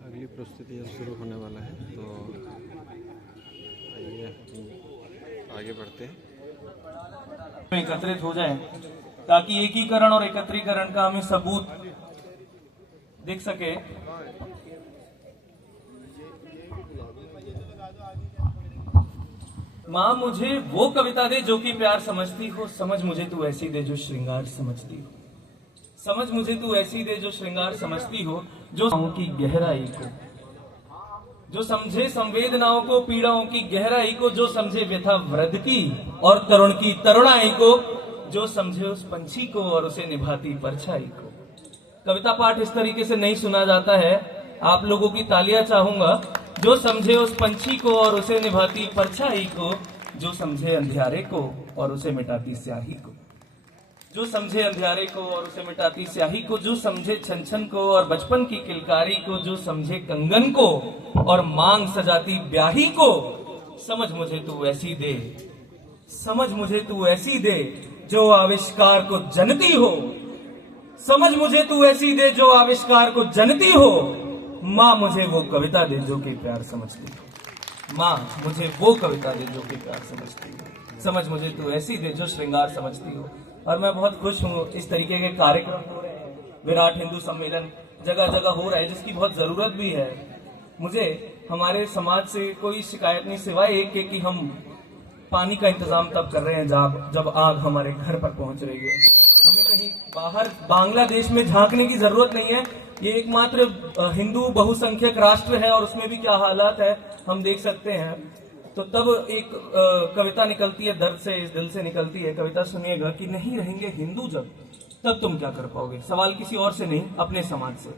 अगली प्रस्तुति शुरू होने वाला है, तो आइए आगे बढ़ते हैं। एकत्रित हो जाए ताकि एकीकरण और एकत्रीकरण का हमें सबूत दिख सके। माँ मुझे वो कविता दे जो कि प्यार समझती हो, समझ मुझे तू ऐसी दे जो श्रृंगार समझती हो, समझ मुझे तू ऐसी दे जो श्रृंगार समझती हो, जो की गहराई को, जो समझे संवेदनाओं को, पीड़ाओं की गहराई को, जो समझे व्यथा वृद्ध की और तरुण की तरुणाई को, जो समझे उस पंछी को और उसे निभाती परछाई को। कविता पाठ इस तरीके से नहीं सुना जाता है, आप लोगों की तालियां चाहूंगा। जो समझे उस पंछी को और उसे निभाती परछाई को, जो समझे अंधियारे को और उसे मिटाती स्याही को, जो समझे अंधियारे को और उसे मिटाती स्याही को, जो समझे छन छन को और बचपन की किलकारी को, जो समझे कंगन को और मांग सजाती ब्याही को। समझ मुझे तू ऐसी दे, समझ मुझे तू ऐसी दे जो आविष्कार को जनती हो, समझ मुझे तू ऐसी दे जो आविष्कार को जनती हो। माँ मुझे वो कविता दे जो कि प्यार समझती हो, माँ मुझे वो कविता दे जो कि प्यार समझती हो, समझ मुझे तू ऐसी दे जो श्रृंगार समझती हो। और मैं बहुत खुश हूँ, इस तरीके के कार्यक्रम हो रहे हैं, विराट हिंदू सम्मेलन जगह जगह हो रहा है, जिसकी बहुत जरूरत भी है। मुझे हमारे समाज से कोई शिकायत नहीं, सिवाय एक कि हम पानी का इंतजाम तब कर रहे हैं जब आग हमारे घर पर पहुंच रही है। हमें कहीं बाहर बांग्लादेश में झांकने की जरूरत नहीं है, ये एकमात्र हिंदू बहुसंख्यक राष्ट्र है और उसमें भी क्या हालात है हम देख सकते हैं। तो तब एक कविता निकलती है, दर्द से इस दिल से निकलती है। कविता सुनिएगा कि नहीं रहेंगे हिंदू जब, तब तुम क्या कर पाओगे। सवाल किसी और से नहीं, अपने समाज से,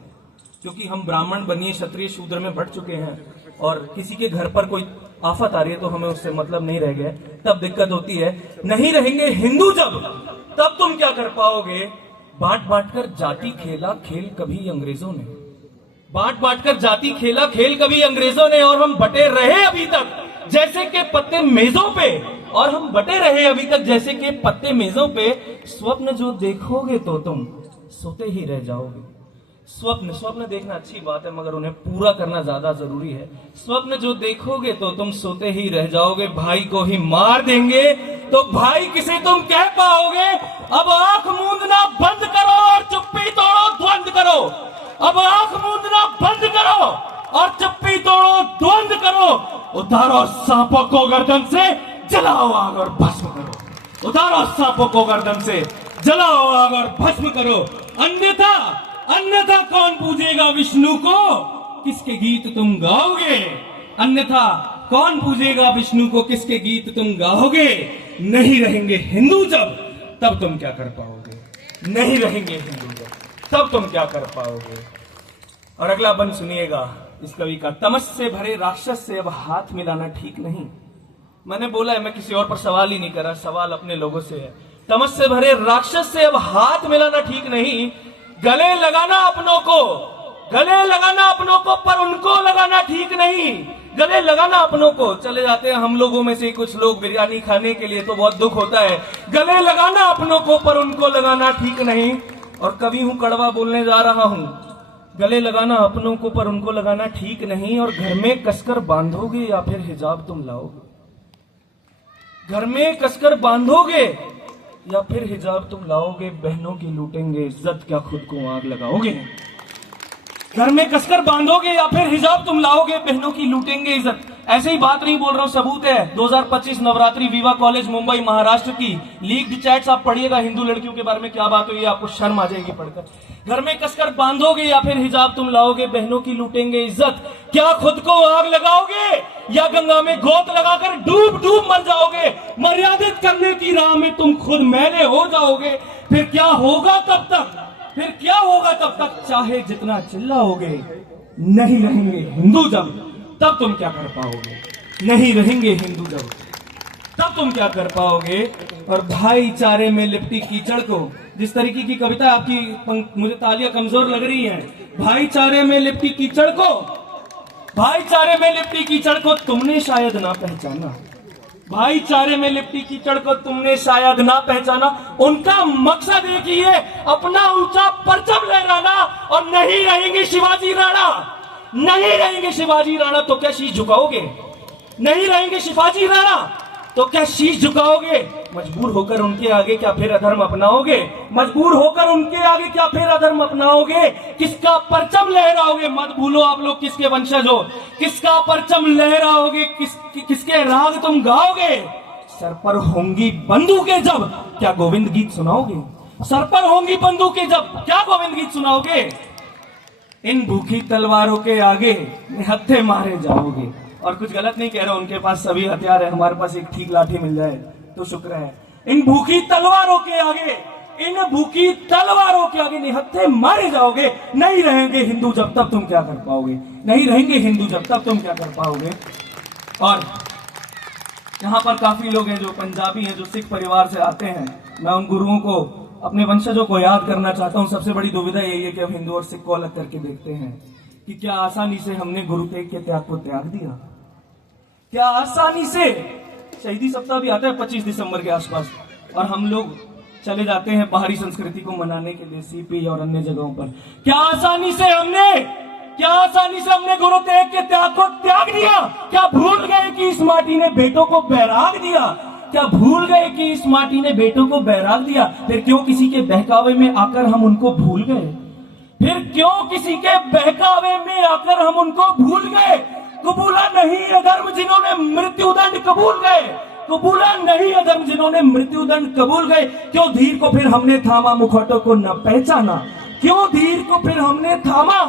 क्योंकि हम ब्राह्मण बनिए क्षत्रिय शूद्र में बढ़ चुके हैं और किसी के घर पर कोई आफत आ रही है तो हमें उससे मतलब नहीं रह गया, तब दिक्कत होती है। नहीं रहेंगे हिंदू जब, तब तुम क्या कर पाओगे। बांट बांट कर जाति खेला खेल कभी अंग्रेजों ने, बांट बांट कर जाति खेला खेल कभी अंग्रेजों ने, और हम बटे रहे अभी तक जैसे के पत्ते मेजों पे, और हम बटे रहे अभी तक जैसे के पत्ते मेजों पे। स्वप्न जो देखोगे तो तुम सोते ही रह जाओगे। स्वप्न देखना अच्छी बात है, मगर उन्हें पूरा करना ज्यादा जरूरी है। स्वप्न जो देखोगे तो तुम सोते ही रह जाओगे। भाई को ही मार देंगे तो भाई किसे तुम कह पाओगे। अब आंख मूंदना बंद करो और चुप्पी तोड़ो द्वंद करो। अब आंख मूंदना बंद करो और चुप्पी तोड़ो द्वंद करो। उतारो सांपों को गर्दन से, जलाओ आग और भस्म करो। उतारो सांपों को गर्दन से, जलाओ आग और भस्म करो। अन्यथा कौन पूजेगा विष्णु को, किसके गीत तुम गाओगे। अन्यथा कौन पूजेगा विष्णु को, किसके गीत तुम गाओगे। नहीं रहेंगे हिंदू जब, तब तुम क्या कर पाओगे। नहीं रहेंगे हिंदू जब, तब तुम क्या कर पाओगे। और अगला बंद सुनिएगा इस कवि का। तमस से भरे राक्षस से अब हाथ मिलाना ठीक नहीं। मैंने बोला है, मैं किसी और पर सवाल ही नहीं कर रहा, सवाल अपने लोगों से है। तमस से भरे राक्षस से अब हाथ मिलाना ठीक नहीं। गले लगाना अपनों को, गले लगाना अपनों को, पर उनको लगाना ठीक नहीं। गले लगाना अपनों को, चले जाते हैं हम लोगों में से कुछ लोग बिरयानी खाने के लिए, तो बहुत दुख होता है। गले लगाना अपनों को, पर उनको लगाना ठीक नहीं। और कवि हूं, कड़वा बोलने जा रहा हूं। गले लगाना अपनों को, पर उनको लगाना ठीक नहीं। और घर में कसकर बांधोगे या फिर हिजाब तुम लाओगे। घर में कसकर बांधोगे या फिर हिजाब तुम लाओगे। बहनों की लूटेंगे इज्जत, क्या खुद को आग लगाओगे। घर में कसकर बांधोगे या फिर हिजाब तुम लाओगे। बहनों की लूटेंगे इज्जत। ऐसे ही बात नहीं बोल रहा हूं, सबूत है। 2025 नवरात्रि विवा कॉलेज मुंबई महाराष्ट्र की लीक्ड चैट्स आप पढ़िएगा। हिंदू लड़कियों के बारे में क्या बात हुई है, आपको शर्म आ जाएगी पढ़कर। घर में कसकर बांधोगे या फिर हिजाब तुम लाओगे। बहनों की लूटेंगे इज्जत, क्या खुद को आग लगाओगे या गंगा में गोत लगाकर डूब डूब मर जाओगे। मर्यादित करने की राह में तुम खुद मैले हो जाओगे। फिर क्या होगा तब तक, फिर क्या होगा तब तक, चाहे जितना चिल्लाओगे। नहीं रहेंगे हिंदू जब, तब तुम क्या कर पाओगे। नहीं रहेंगे हिंदू जब, तब तुम क्या कर पाओगे। और भाईचारे में लिपटी कीचड़ को, जिस तरीके की कविता आपकी, मुझे तालियां कमजोर लग रही हैं। भाईचारे में लिपटी कीचड़ को, भाईचारे में लिपटी कीचड़ को तुमने शायद ना पहचाना। भाईचारे में लिपटी कीचड़ को तुमने शायद ना पहचाना। उनका मकसद एक ही है, अपना ऊंचा परचम लहराना। और नहीं रहेंगे शिवाजी राणा, नहीं रहेंगे शिवाजी राणा तो क्या शीश झुकाओगे? नहीं रहेंगे शिवाजी राणा तो क्या शीश झुकाओगे? मजबूर होकर उनके आगे क्या फिर अधर्म अपनाओगे? मजबूर होकर उनके आगे क्या फिर अधर्म अपनाओगे? किसका परचम लहराओगे? मत भूलो आप लोग किसके वंशज हो। किसका परचम लहराओगे? किसके राग तुम गाओगे? सर पर होंगी बंदूकें जब क्या गोविंद गीत सुनाओगे? सर पर होंगी बंदूकें जब क्या गोविंद गीत सुनाओगे? इन भूखी तलवारों के आगे निहत्थे मारे जाओगे। और कुछ गलत नहीं कह रहा, उनके पास सभी हथियार है, हमारे पास एक ठीक लाठी मिल जाए तो शुक्र है। इन भूखी तलवारों के आगे, इन भूखी तलवारों के आगे निहत्थे मारे जाओगे। नहीं रहेंगे हिंदू जब तक तुम क्या कर पाओगे? नहीं रहेंगे हिंदू जब तक तुम क्या कर पाओगे? और यहाँ पर काफी लोग हैं जो पंजाबी हैं, जो सिख परिवार से आते हैं। मैं उन गुरुओं को, अपने वंशजों को याद करना चाहता हूँ। सबसे बड़ी दुविधा यही है कि हम हिंदू और सिख को अलग करके देखते हैं कि क्या आसानी से हमने गुरु तेग के त्याग को त्याग दिया? क्या आसानी से? शहीदी सप्ताह भी आता है 25 दिसंबर के आसपास, और हम लोग चले जाते हैं बाहरी संस्कृति को मनाने के लिए सीपी और अन्य जगहों पर। क्या आसानी से हमने गुरु तेग के त्याग को त्याग दिया? क्या भूल गए कि इस माटी ने बेटों को बैराग दिया? क्या भूल गए कि इस माटी ने बेटों को बैराग दिया? फिर क्यों किसी के बहकावे में आकर हम उनको भूल गए? फिर क्यों किसी के बहकावे में आकर हम उनको भूल गए? कबूला नहीं अधर्म जिन्होंने मृत्युदंड कबूल गए, कबूला नहीं अधर्म जिन्होंने मृत्युदंड कबूल गए। क्यों धीर को फिर हमने थामा, मुखौटों को न पहचाना? क्यों धीर को फिर हमने थामा,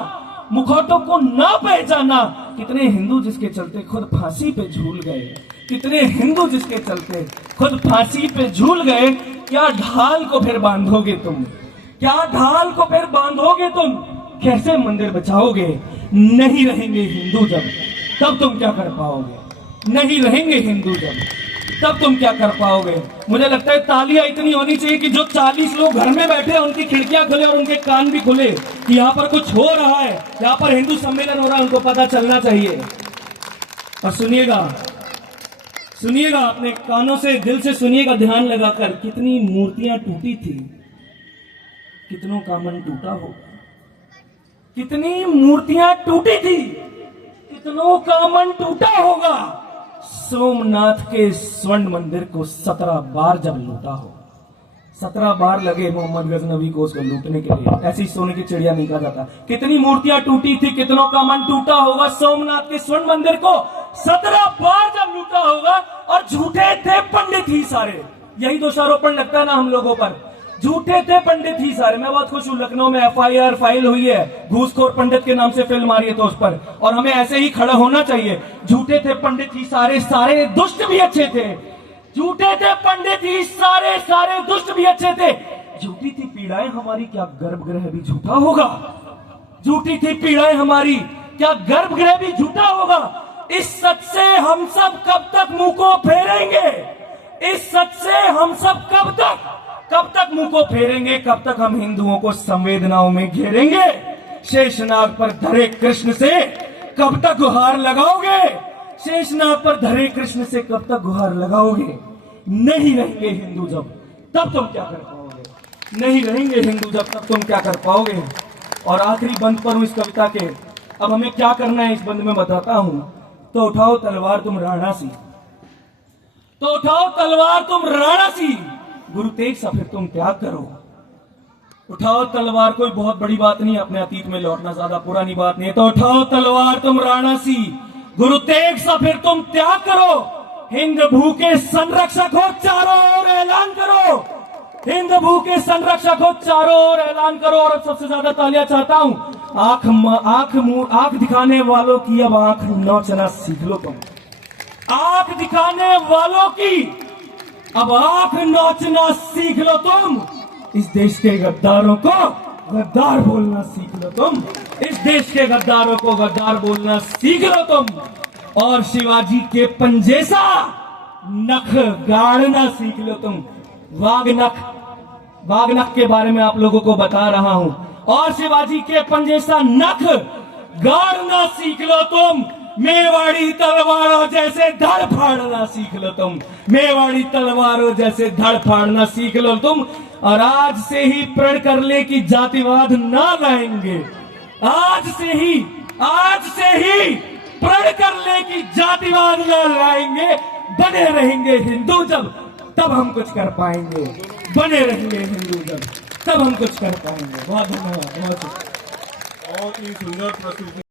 मुखौटों को न पहचाना? कितने हिंदू जिसके चलते खुद फांसी पे झूल गए, कितने हिंदू जिसके चलते खुद फांसी पे झूल गए। क्या ढाल को फिर बांधोगे तुम? क्या ढाल को फिर बांधोगे तुम? कैसे मंदिर बचाओगे? नहीं रहेंगे हिंदू जब तब तुम क्या कर पाओगे? नहीं रहेंगे हिंदू जब तब तुम क्या कर पाओगे? मुझे लगता है तालियां इतनी होनी चाहिए कि जो 40 लोग घर में बैठे हैं उनकी खिड़कियां खुले और उनके कान भी खुले कि यहाँ पर कुछ हो रहा है, यहाँ पर हिंदू सम्मेलन हो रहा है, उनको पता चलना चाहिए। और सुनिएगा, सुनिएगा, अपने कानों से, दिल से सुनिएगा, ध्यान लगाकर। कितनी मूर्तियां टूटी थी, कितनों का मन टूटा होगा। कितनी मूर्तियां टूटी थी, कितनों का मन टूटा होगा। सोमनाथ के स्वर्ण मंदिर को 17 बार जब लूटा हो, 17 बार लगे मोहम्मद गजनवी को उसको लूटने के लिए। ऐसी सोने की चिड़िया नहीं कहा जाता। कितनी मूर्तियां टूटी थी, कितनों का मन टूटा होगा। सोमनाथ के स्वर्ण मंदिर को 17 बार जब लूटा होगा। और झूठे थे पंडित ही सारे, यही दोषारोपण लगता है ना हम लोगों पर। झूठे थे पंडित ही सारे। मैं बहुत खुश हूं, लखनऊ में FIR फाइल हुई है, घूसखोर पंडित के नाम से फिल्म आ रही है तो उस पर, और हमें ऐसे ही खड़ा होना चाहिए। झूठे थे पंडित ही सारे, सारे दुष्ट भी अच्छे थे। झूठे थे पंडित ही सारे, सारे दुष्ट भी अच्छे थे। झूठी थी पीड़ाएं हमारी, क्या गर्भगृह भी झूठा होगा? झूठी थी पीड़ाएं हमारी, क्या गर्भगृह भी झूठा होगा? इस सच से हम सब कब तक मुंह को फेरेंगे? इस सच से हम सब कब तक मुंह को फेरेंगे? कब तक हम हिंदुओं को संवेदनाओं में घेरेंगे? शेषनाग पर धरे कृष्ण से कब तक गुहार लगाओगे? शेषनाग पर धरे कृष्ण से कब तक गुहार लगाओगे? नहीं रहेंगे हिंदू जब तब तुम क्या कर पाओगे? नहीं रहेंगे हिंदू जब तब तुम क्या कर पाओगे? और आखिरी बंद पर हूं इस कविता के। अब हमें क्या करना है इस बंद में बताता हूं। तो उठाओ तलवार तुम राणा सी, तो उठाओ तलवार तुम राणा सी, गुरु तेग सा फिर तुम त्याग करो। उठाओ तलवार, कोई बहुत बड़ी बात नहीं, अपने अतीत में लौटना ज्यादा पुरानी बात नहीं है। तो उठाओ तलवार तुम राणा सी, गुरु तेग सा फिर तुम त्याग करो। हिंद भू के संरक्षक हो चारों ओर ऐलान करो, हिंद भू के संरक्षक हो चारों ओर ऐलान करो। और अब सबसे ज्यादा तालियां चाहता हूं आंख दिखाने वालों की अब आंख नोचना सीख लो तुम। आंख दिखाने वालों की अब आंख नोचना सीख लो तुम। इस देश के गद्दारों को गद्दार बोलना सीख लो तुम। इस देश के गद्दारों को गद्दार बोलना सीख लो तुम। और शिवाजी के पंजेसा नख गाड़ना सीख लो तुम। वाघनख के बारे में आप लोगों को बता रहा हूं। और शिवाजी के पंजेसा नख गाड़ना सीख लो तुम। मेवाड़ी तलवारों जैसे धड़ फाड़ना सीख लो तुम, मेवाड़ी तलवारों जैसे धड़ फाड़ना सीख लो तुम। और आज से ही प्रण कर ले कि जातिवाद ना लाएंगे, आज से ही प्रण कर ले कि जातिवाद ना लाएंगे। बने रहेंगे हिंदू जब तब हम कुछ कर पाएंगे, बने रहेंगे हिंदू जब तब हम कुछ कर पाएंगे। बहुत धन्यवाद। बहुत ही सुंदर प्रस्तुति।